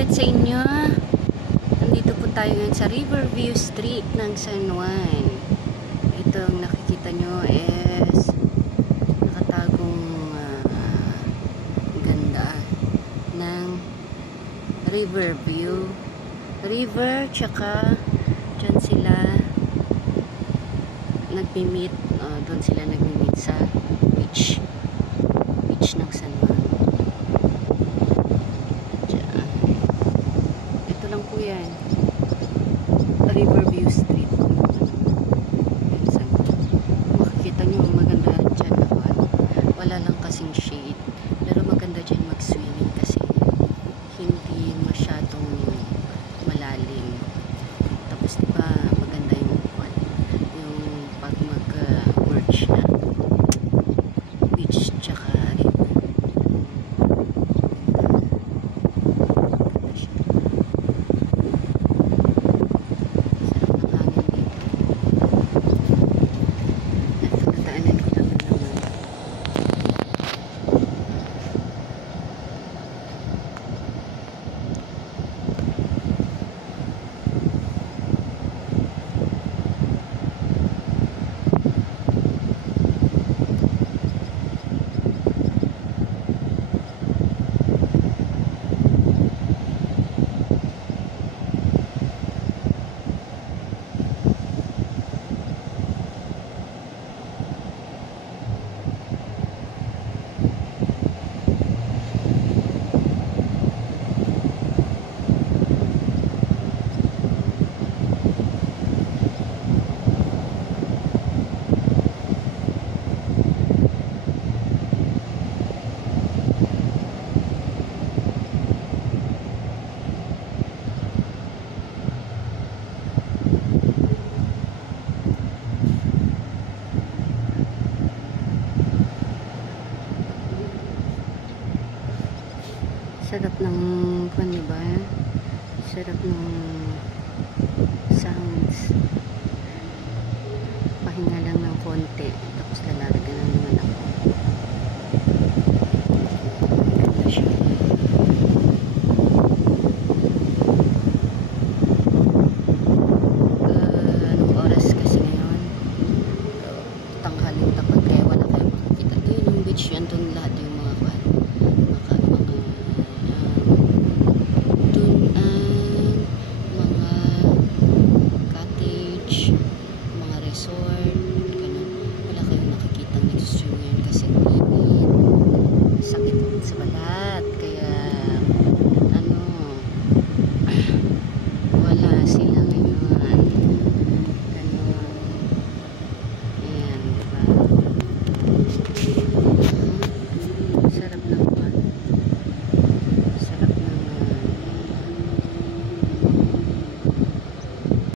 ulit sa inyo. Nandito po tayo ngayon sa Riverview Street ng San Juan. Ito ang nakikita nyo is nakatagong ganda ng Riverview. River, tsaka dyan sila nagmi-meet. Doon sila nagmi-meet sa beach ng San Juan. Ito lang po yan, Riverview Street. Makikita nyo maganda dyan naman. Wala lang kasing shade, pero maganda dyan mag-swimming kasi hindi masyadong malalim. Tapos diba maganda yung pag mag-merge na beach tsaka river. Sarap ng kung diba? Sarap ng sounds. Pahinga lang ng konti tapos lalarga na naman ako.